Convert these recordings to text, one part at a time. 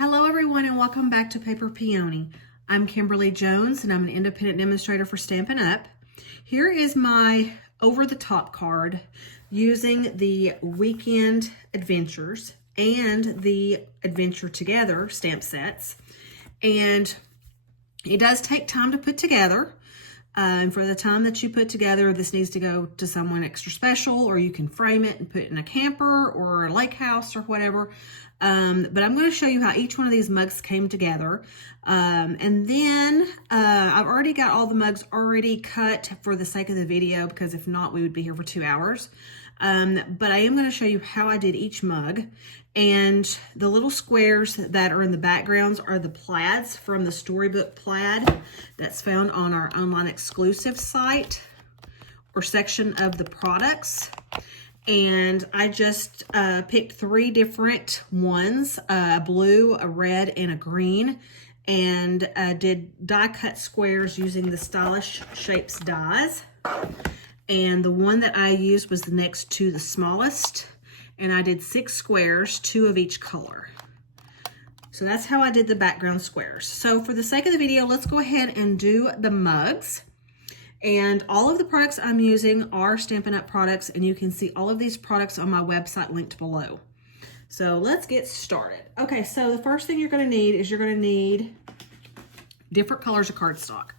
Hello everyone and welcome back to Paper Peony. I'm Kimberly Jones and I'm an independent demonstrator for Stampin' Up. Here is my over-the-top card using the Weekend Adventures and the Adventure Together stamp sets. And it does take time to put together. And for the time that you put together, this needs to go to someone extra special, or you can frame it and put it in a camper or a lake house or whatever. But I'm going to show you how each one of these mugs came together. And then I've already got all the mugs already cut for the sake of the video, because if not, we would be here for 2 hours. But I am going to show you how I did each mug. And the little squares that are in the backgrounds are the plaids from the Storybook Plaid that's found on our online exclusive site or section of the products. And I just picked 3 different ones, a blue, a red, and a green, and did die cut squares using the Stylish Shapes dies. And the one that I used was the next to the smallest, and I did 6 squares, 2 of each color. So that's how I did the background squares. So for the sake of the video, let's go ahead and do the mugs. And all of the products I'm using are Stampin' Up! Products, and you can see all of these products on my website linked below. So let's get started. Okay, so the first thing you're going to need is you're going to need different colors of cardstock.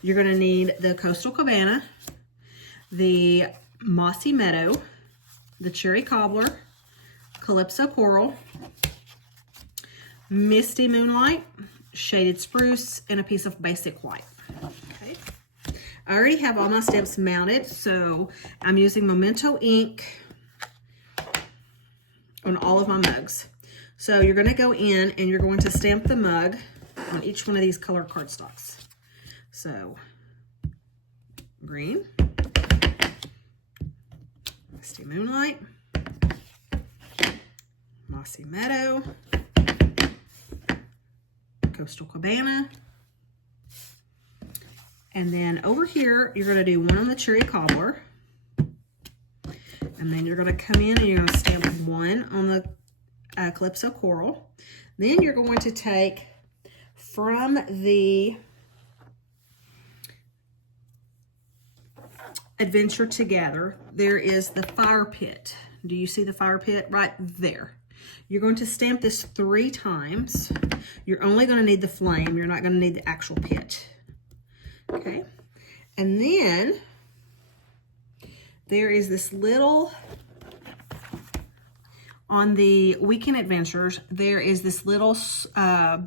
You're going to need the Coastal Cabana, the Mossy Meadow, the Cherry Cobbler, Calypso Coral, Misty Moonlight, Shaded Spruce, and a piece of basic white. Okay. I already have all my stamps mounted, so I'm using Memento ink on all of my mugs. So you're going to go in and you're going to stamp the mug on each one of these colored cardstocks. So green, Misty Moonlight, Mossy Meadow, Coastal Cabana, and then over here, you're going to do one on the Cherry Cobbler. And then you're going to come in and you're going to stamp one on the Calypso Coral. Then you're going to take from the Adventure Together, there is the fire pit. Do you see the fire pit right there? You're going to stamp this 3 times. You're only going to need the flame. You're not going to need the actual pit. Okay, and then there is this little, on the Weekend Adventures, there is this little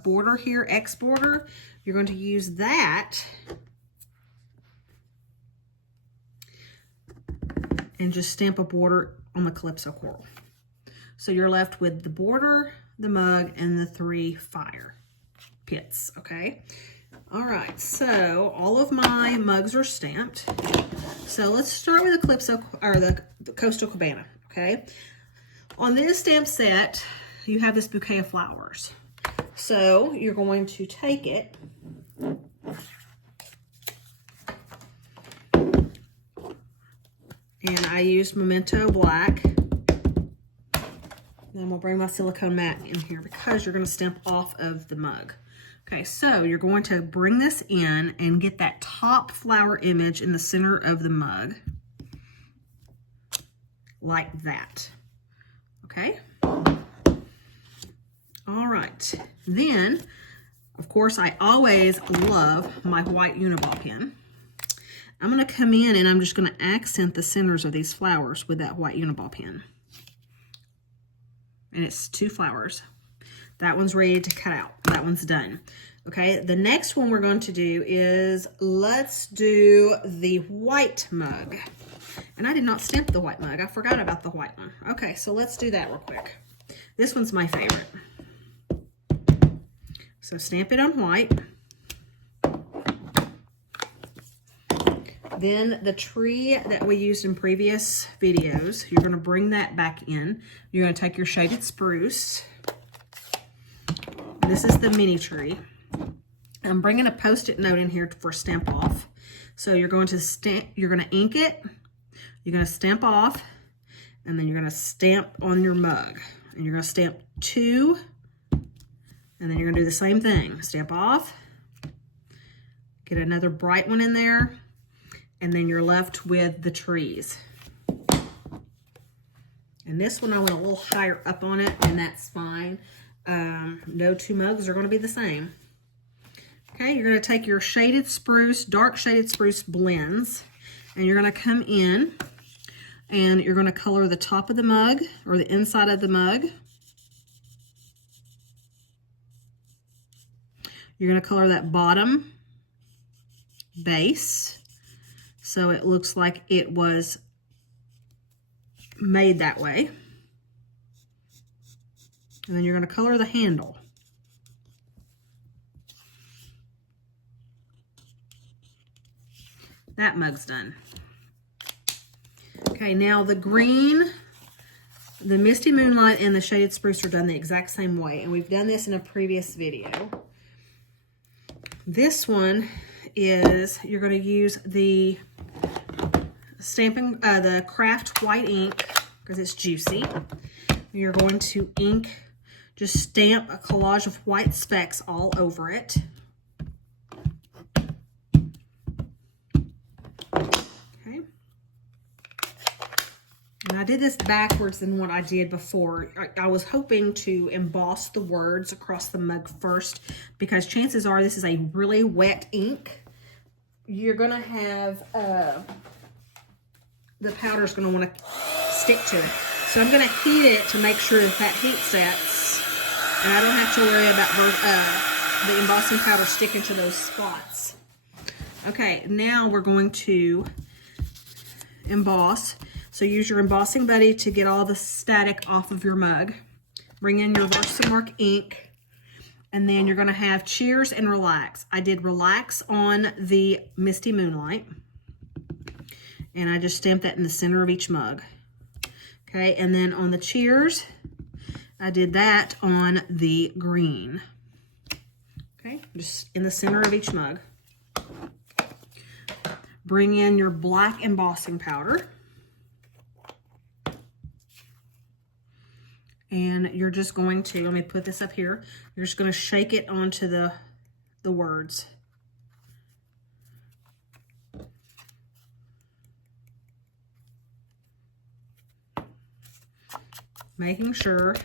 border here, X border. You're going to use that and just stamp a border on the Calypso Coral. So you're left with the border, the mug, and the 3 fire pits, okay? All right, so all of my mugs are stamped. So let's start with the Calypso, or the Coastal Cabana, okay? On this stamp set, you have this bouquet of flowers. So you're going to take it and I used Memento Black. Then we'll bring my silicone mat in here because you're going to stamp off of the mug. Okay, so you're going to bring this in and get that top flower image in the center of the mug, like that. Okay? All right. Then, of course, I always love my white Uniball pen. I'm going to come in and I'm just going to accent the centers of these flowers with that white Uniball pen. And it's 2 flowers. That one's ready to cut out. That one's done. Okay, the next one we're going to do is, let's do the white mug. And I did not stamp the white mug. I forgot about the white one. Okay, so let's do that real quick. This one's my favorite. So stamp it on white. Then the tree that we used in previous videos, you're going to bring that back in. You're going to take your Shaded Spruce. This is the mini tree. I'm bringing a Post-it note in here for stamp off. So you're going to stamp, you're going to ink it, you're going to stamp off, and then you're going to stamp on your mug. And you're going to stamp 2 And then you're gonna do the same thing. Stamp off, get another bright one in there, and then you're left with the trees. And this one I went a little higher up on it, and that's fine. No two mugs are gonna be the same. Okay, you're gonna take your shaded spruce, dark shaded spruce blends, and you're gonna come in and you're gonna color the top of the mug or the inside of the mug. You're gonna color that bottom base so it looks like it was made that way. And then you're going to color the handle. That mug's done. Okay, now the green, the Misty Moonlight, and the Shaded Spruce are done the exact same way, and we've done this in a previous video. This one is, you're going to use the Stampin', the Craft White ink, because it's juicy. You're going to just stamp a collage of white specks all over it. Okay. And I did this backwards than what I did before. I was hoping to emboss the words across the mug first, because chances are this is a really wet ink. You're going to have, the powder's going to want to stick to it. So I'm going to heat it to make sure that that heat sets, and I don't have to worry about the embossing powder sticking to those spots. Okay, now we're going to emboss. So use your embossing buddy to get all the static off of your mug. Bring in your Versamark ink, and then you're going to have Cheers and Relax. I did Relax on the Misty Moonlight, and I just stamped that in the center of each mug. Okay, and then on the Cheers, I did that on the green. Okay, just in the center of each mug. Bring in your black embossing powder. And you're just going to, let me put this up here, you're just going to shake it onto the words. Making sure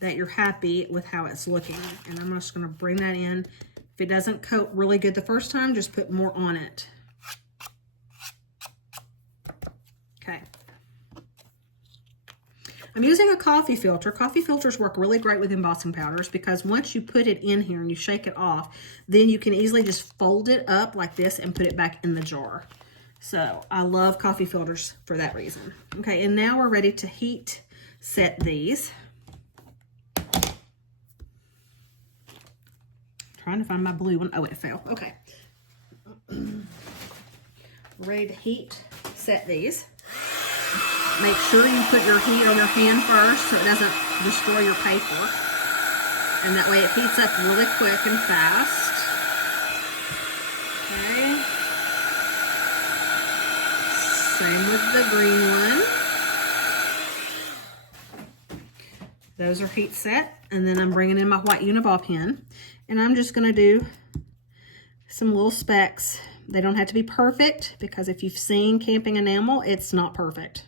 that you're happy with how it's looking. And I'm just going to bring that in. If it doesn't coat really good the first time, just put more on it. Okay. I'm using a coffee filter. Coffee filters work really great with embossing powders, because once you put it in here and you shake it off, then you can easily just fold it up like this and put it back in the jar. So I love coffee filters for that reason. Okay, and now we're ready to heat set these. Trying to find my blue one. Oh, it fell. Okay. Ready to heat set these. Make sure you put your heat on your hand first so it doesn't destroy your paper. And that way it heats up really quick and fast. Okay. Same with the green one. Those are heat set. And then I'm bringing in my white Uniball pen. And I'm just going to do some little specks. They don't have to be perfect, because if you've seen camping enamel, it's not perfect.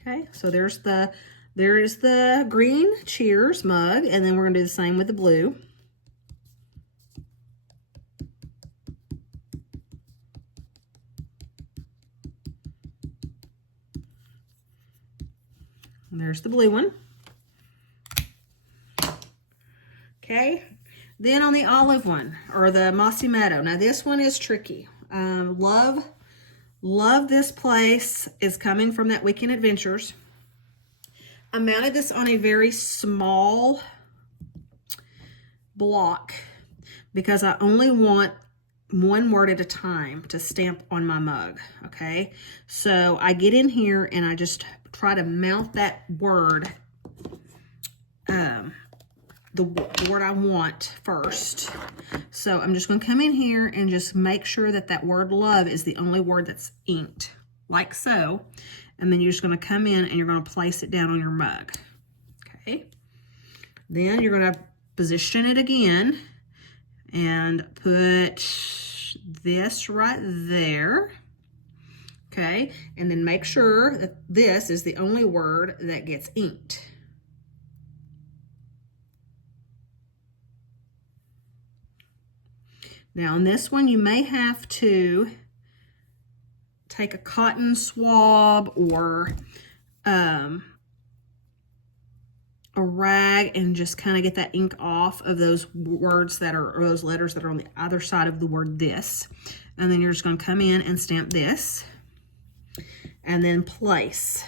Okay, so there is the green Cheers mug, and then we're going to do the same with the blue. And there's the blue one. Okay, then on the olive one, or the Mossy Meadow. Now this one is tricky. Love This Place is coming from that Weekend Adventures. I mounted this on a very small block because I only want one word at a time to stamp on my mug, okay? So I get in here and I just try to mount that word, the word I want first. So I'm just going to come in here and just make sure that that word love is the only word that's inked, like so. and then you're just going to come in and you're going to place it down on your mug. Okay. Then you're going to position it again and put this right there. Okay, and then make sure that this is the only word that gets inked. Now on this one, you may have to take a cotton swab or a rag and just kind of get that ink off of those words that are, or those letters that are on the other side of the word this. And then you're just going to come in and stamp this and then place.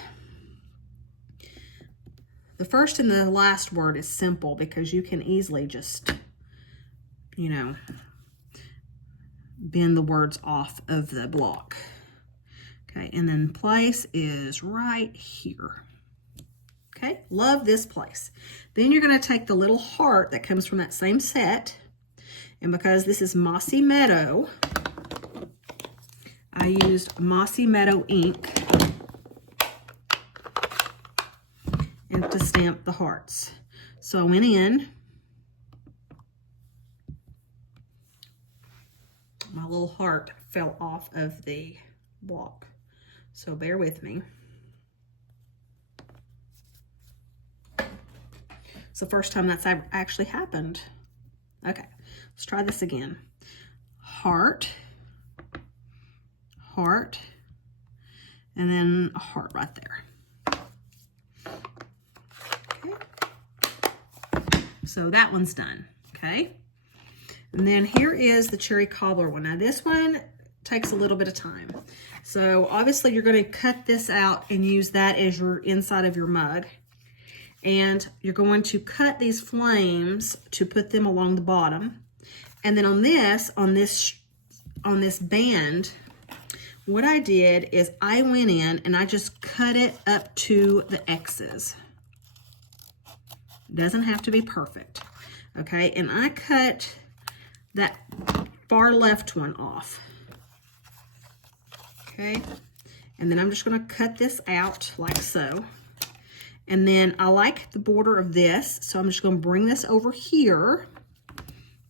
The first and the last word is simple because you can easily just, you know, bend the words off of the block. Okay, and then place is right here. Okay, love this place. Then you're going to take the little heart that comes from that same set, and because this is Mossy Meadow, I used Mossy Meadow ink and to stamp the hearts. So I went in, my little heart fell off of the block, so bear with me. It's the first time that's actually happened. Okay, let's try this again. Heart, heart, and then a heart right there. Okay, so that one's done. Okay, and then here is the cherry cobbler one. Now this one takes a little bit of time. So obviously you're going to cut this out and use that as your inside of your mug. And you're going to cut these flames to put them along the bottom. And then on this band, what I did is I went in and I just cut it up to the X's. It doesn't have to be perfect. Okay, and I cut that far left one off. Okay, and then I'm just going to cut this out like so. And then I like the border of this, so I'm just going to bring this over here,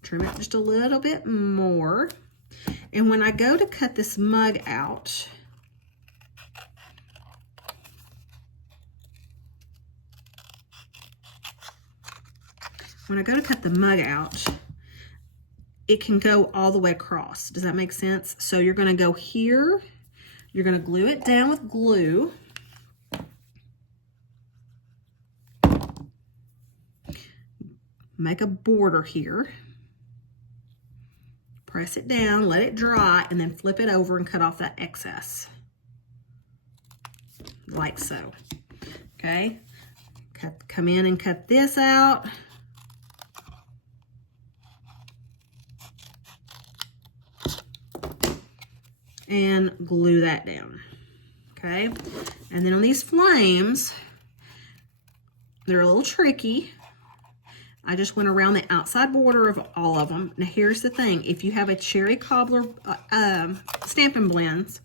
trim it just a little bit more. And when I go to cut this mug out, it can go all the way across. Does that make sense? So you're going to go here, you're going to glue it down with glue. Make a border here, press it down, let it dry, and then flip it over and cut off that excess, like so. Okay, come in and cut this out. And glue that down. Okay, and then on these flames, they're a little tricky. I just went around the outside border of all of them. Now here's the thing, if you have a cherry cobbler Stampin' blends,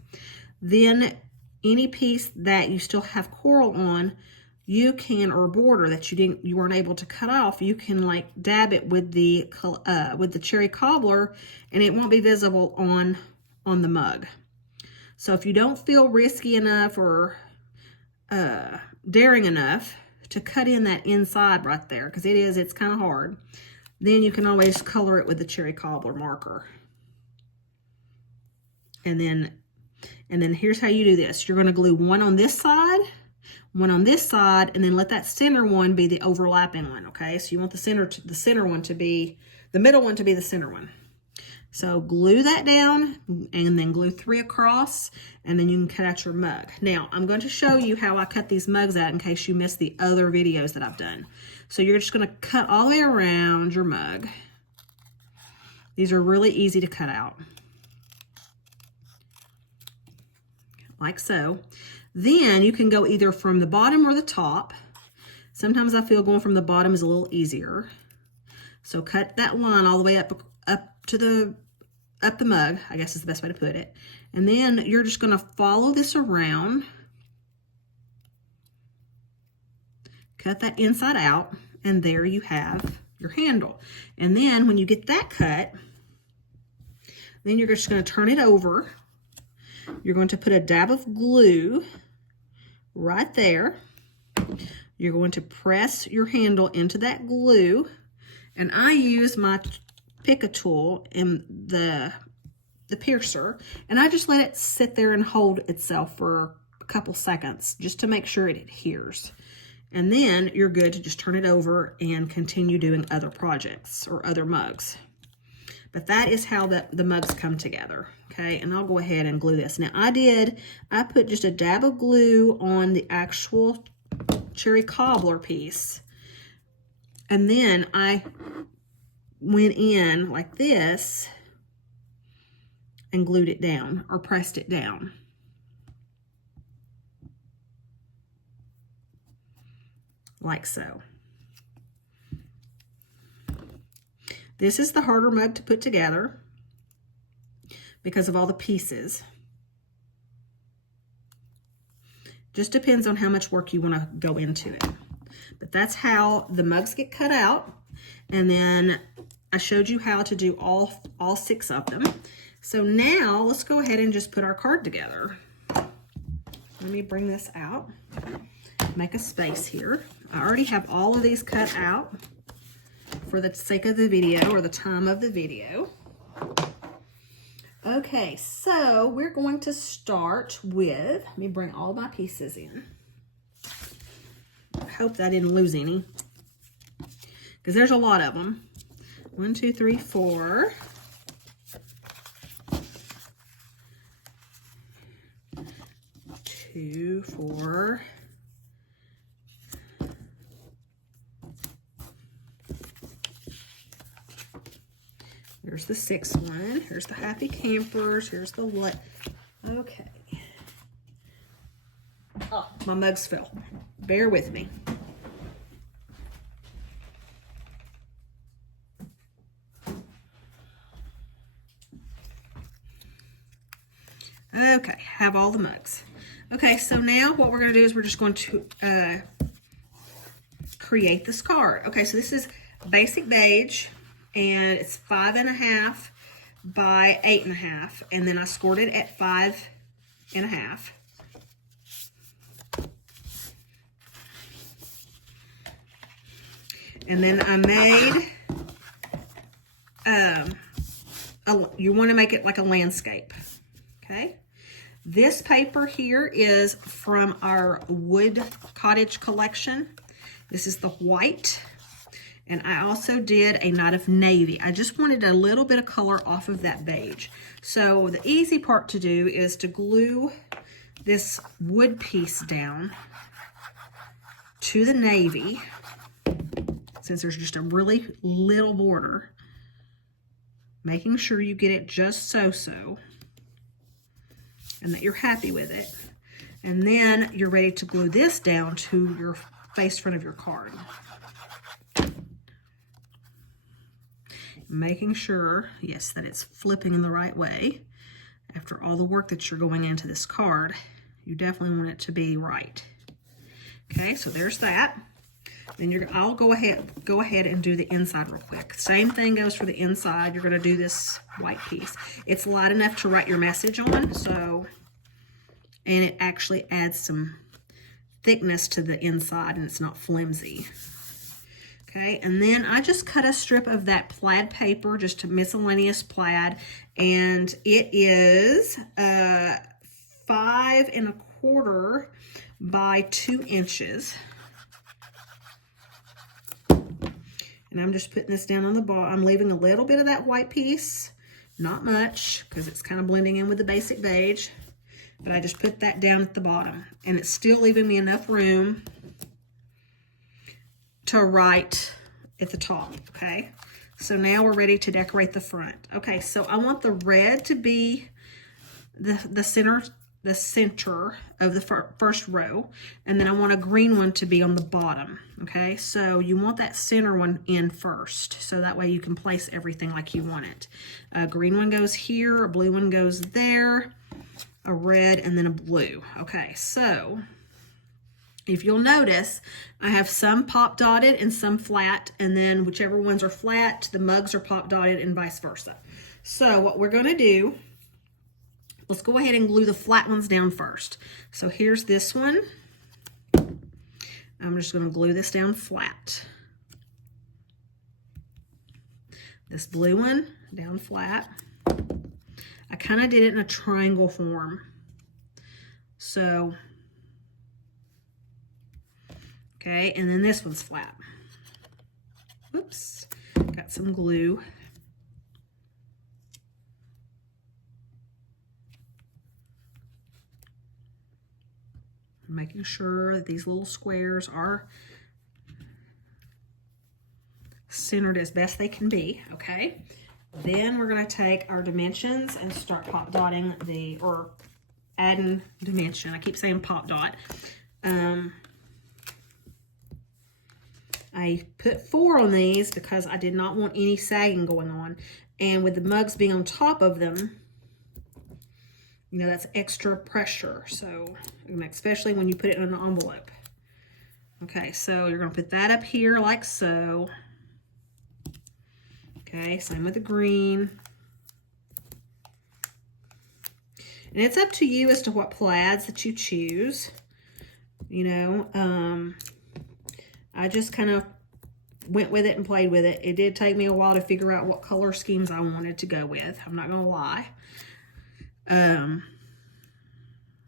then any piece that you still have coral on, you can, or border that you weren't able to cut off, you can like dab it with the cherry cobbler and it won't be visible on the mug. So if you don't feel risky enough or daring enough to cut in that inside right there, because it's kind of hard, then you can always color it with the cherry cobbler marker. And then here's how you do this. You're going to glue one on this side, one on this side, and then let that center one be the overlapping one. Okay, so you want the center one to be the middle one to be the center one. So glue that down and then glue 3 across, and then you can cut out your mug. Now, I'm going to show you how I cut these mugs out in case you missed the other videos that I've done. So you're just going to cut all the way around your mug. These are really easy to cut out. Like so. Then you can go either from the bottom or the top. Sometimes I feel going from the bottom is a little easier. So cut that line all the way up to the mug, I guess is the best way to put it. And then you're just going to follow this around cut that inside out, and there you have your handle. And then when you get that cut, then you're just going to turn it over. You're going to put a dab of glue right there. You're going to press your handle into that glue, and I use my pick-a tool in the piercer, and I just let it sit there and hold itself for a couple seconds just to make sure it adheres. And then you're good to just turn it over and continue doing other projects or other mugs. But that is how the mugs come together, okay? And I'll go ahead and glue this. Now I put just a dab of glue on the actual cherry cobbler piece. And then I went in like this and glued it down or pressed it down. Like so. This is the harder mug to put together because of all the pieces. Just depends on how much work you want to go into it. But that's how the mugs get cut out. And then I showed you how to do all 6 of them. So now let's go ahead and just put our card together. Let me bring this out. Make a space here. I already have all of these cut out for the sake of the video or the time of the video. Okay, so we're going to start with, let me bring all my pieces in. I hope that I didn't lose any, because there's a lot of them. 1, 2, 3, 4. 2, 4. Here's the 6th one. Here's the happy campers. Here's the what? Okay. Oh, my mugs fell. Bear with me. Okay, have all the mugs. Okay, so now what we're going to do is we're just going to create this card. Okay, so this is basic beige, and it's 5.5 by 8.5, and then I scored it at 5.5. And then I made, you want to make it like a landscape, okay? This paper here is from our wood cottage collection. This is the white. And I also did a knot of navy. I just wanted a little bit of color off of that beige. So the easy part to do is to glue this wood piece down to the navy, since there's just a really little border, making sure you get it just so, and that you're happy with it. And then you're ready to glue this down to your face front of your card. Making sure, yes, that it's flipping in the right way. After all the work that you're going into this card, you definitely want it to be right. Okay, so there's that. Then I'll go ahead and do the inside real quick. Same thing goes for the inside. You're going to do this white piece. It's light enough to write your message on, so, and it actually adds some thickness to the inside, and it's not flimsy. Okay, and then I just cut a strip of that plaid paper, just a miscellaneous plaid, and it is 5.25 by 2 inches. And I'm just putting this down on the bottom. I'm leaving a little bit of that white piece, not much, because it's kind of blending in with the basic beige. But I just put that down at the bottom, and it's still leaving me enough room to write at the top, okay? So now we're ready to decorate the front. Okay, so I want the red to be the center of the first row, and then I want a green one to be on the bottom, okay? So you want that center one in first, so that way you can place everything like you want it. A green one goes here, a blue one goes there, a red, and then a blue. Okay, so If you'll notice, I have some pop dotted and some flat, and then whichever ones are flat, the mugs are pop dotted and vice versa. So what we're going to do, let's go ahead and glue the flat ones down first. So here's this one. I'm just going to glue this down flat. This blue one down flat. I kind of did it in a triangle form. So, okay, and then this one's flat. Oops, got some glue. Making sure that these little squares are centered as best they can be, okay? Then we're going to take our dimensions and start pop dotting or adding dimension. I keep saying pop dot. I put 4 on these because I did not want any sagging going on. And with the mugs being on top of them, you know, that's extra pressure. So, especially when you put it in an envelope. Okay, so you're going to put that up here like so. Okay, same with the green. And it's up to you as to what plaids that you choose. You know, I just kind of went with it and played with it. It did take me a while to figure out what color schemes I wanted to go with. I'm not going to lie.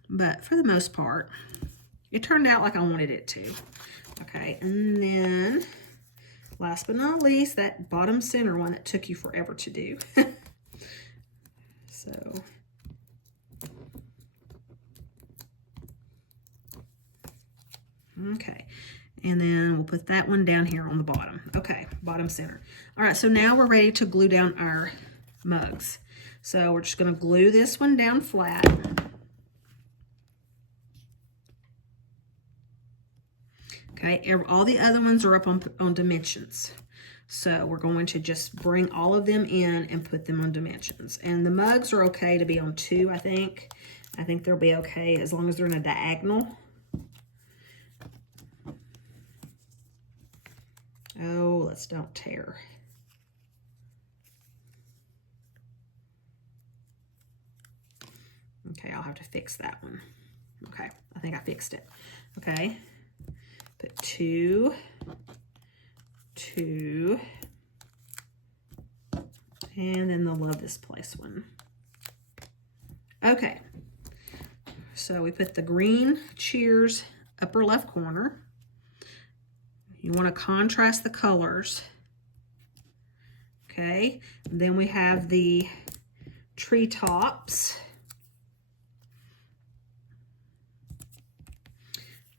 But for the most part, it turned out like I wanted it to. Okay, and then last but not least, that bottom center one that took you forever to do. So, okay. And then we'll put that one down here on the bottom. Okay, bottom center. All right, so now we're ready to glue down our mugs. So we're just going to glue this one down flat. Okay, all the other ones are up on dimensions. So we're going to just bring all of them in and put them on dimensions. And the mugs are okay to be on 2, I think. I think they'll be okay as long as they're in a diagonal. Oh, let's don't tear. Okay, I'll have to fix that one. Okay, I think I fixed it. Okay, put 2, 2, and then the Love This Place one. Okay, so we put the green Cheers upper left corner. You want to contrast the colors. Okay, and then we have the treetops.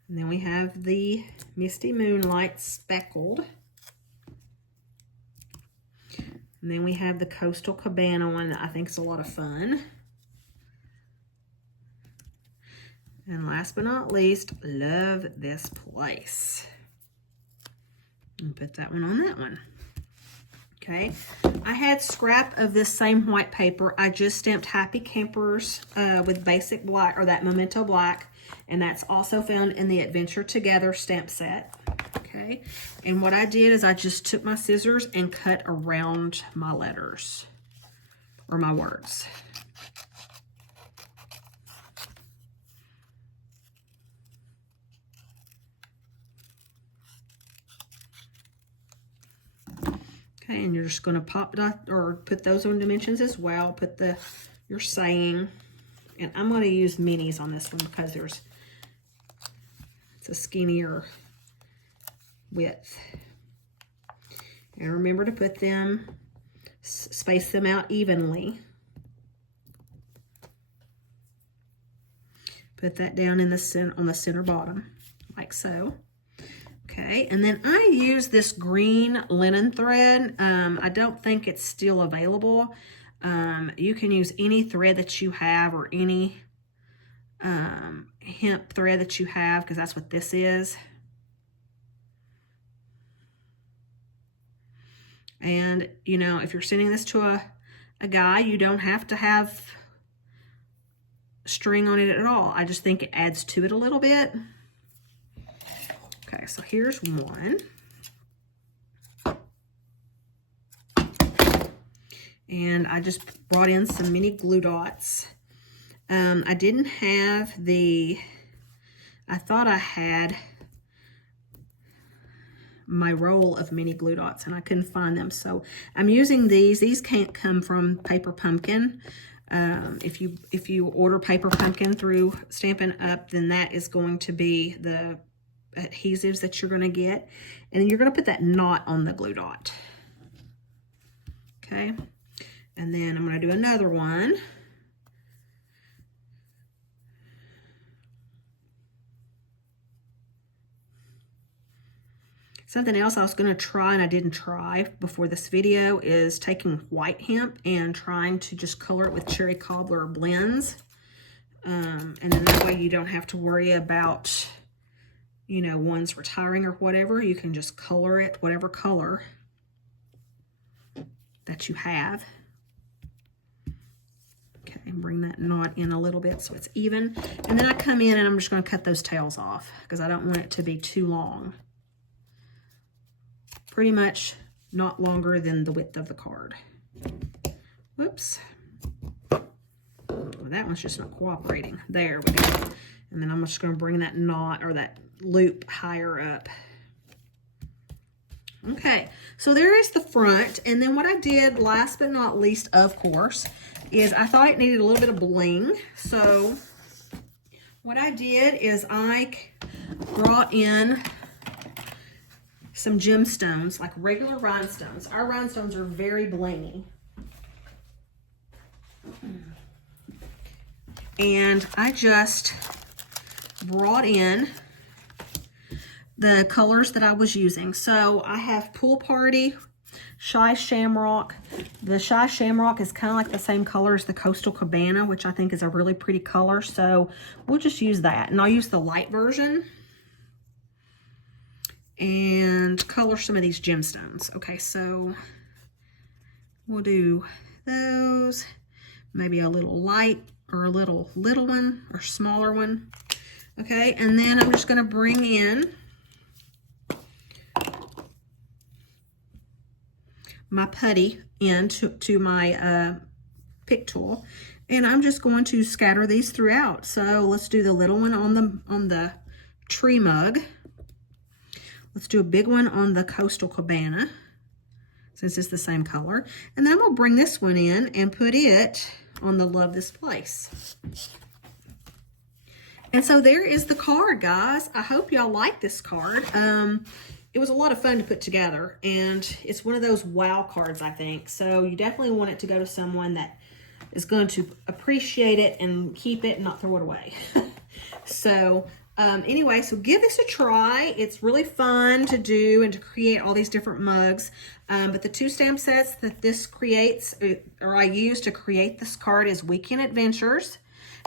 And then we have the Misty Moonlight speckled. And then we have the Coastal Cabana one that I think is a lot of fun. And last but not least, Love This Place. And put that one on that one. Okay, I had scrap of this same white paper. I just stamped Happy Campers with basic black, or that Memento Black, and that's also found in the Adventure Together stamp set. Okay, and what I did is I just took my scissors and cut around my letters, or my words. Okay, and you're just going to pop dot or put those on dimensions as well. Put your saying, and I'm going to use minis on this one because it's a skinnier width. And remember to put them, space them out evenly. Put that down in the center, on the center bottom, like so. Okay, and then I use this green linen thread. I don't think it's still available. You can use any thread that you have, or any hemp thread that you have, because that's what this is. And, you know, if you're sending this to a guy, you don't have to have string on it at all. I just think it adds to it a little bit. so here's one. And I just brought in some mini glue dots. I didn't have I thought I had my roll of mini glue dots and I couldn't find them. So I'm using these. These can't come from Paper Pumpkin. If you order Paper Pumpkin through Stampin' Up, then that is going to be the adhesives that you're going to get. And then you're going to put that knot on the glue dot. Okay. And then I'm going to do another one. Something else I was going to try and I didn't try before this video is taking white hemp and trying to just color it with cherry cobbler blends. And then that way you don't have to worry about, you know, one's retiring or whatever. You can just color it whatever color that you have. Okay, and bring that knot in a little bit so it's even. And then I come in and I'm just going to cut those tails off because I don't want it to be too long. Pretty much not longer than the width of the card. Whoops. Well, that one's just not cooperating. There we go. And then I'm just going to bring that knot or that loop higher up. Okay, so there is the front. And then what I did, last but not least, of course, is I thought it needed a little bit of bling. So what I did is I brought in some gemstones, like regular rhinestones. Our rhinestones are very blingy. And I just brought in the colors that I was using. So I have Pool Party, Shy Shamrock. The Shy Shamrock is kind of like the same color as the Coastal Cabana, which I think is a really pretty color. So we'll just use that. And I'll use the light version and color some of these gemstones. Okay, so we'll do those, maybe a little light or a little one or smaller one. Okay, and then I'm just going to bring in my putty to my pick tool, and I'm just going to scatter these throughout. So let's do the little one on the tree mug. Let's do a big one on the Coastal Cabana, since it's the same color. And then I'm going to bring this one in and put it on the Love This Place. And so there is the card, guys. I hope y'all like this card. It was a lot of fun to put together, and it's one of those wow cards, I think. So you definitely want it to go to someone that is going to appreciate it and keep it and not throw it away. So anyway, so give this a try. It's really fun to do and to create all these different mugs. But the 2 stamp sets that this creates, or I use to create this card, is Weekend Adventures.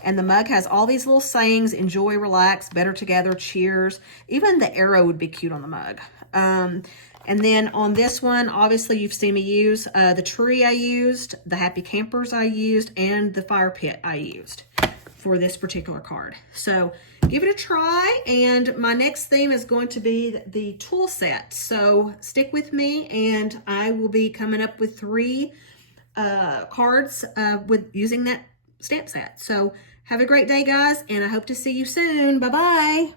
And the mug has all these little sayings: enjoy, relax, better together, cheers. Even the arrow would be cute on the mug. And then on this one, obviously you've seen me use the tree I used, the happy campers I used, and the fire pit I used for this particular card. So give it a try, and my next theme is going to be the tool set. So stick with me, and I will be coming up with 3 cards with using that stamp set. So have a great day, guys, and I hope to see you soon. Bye-bye.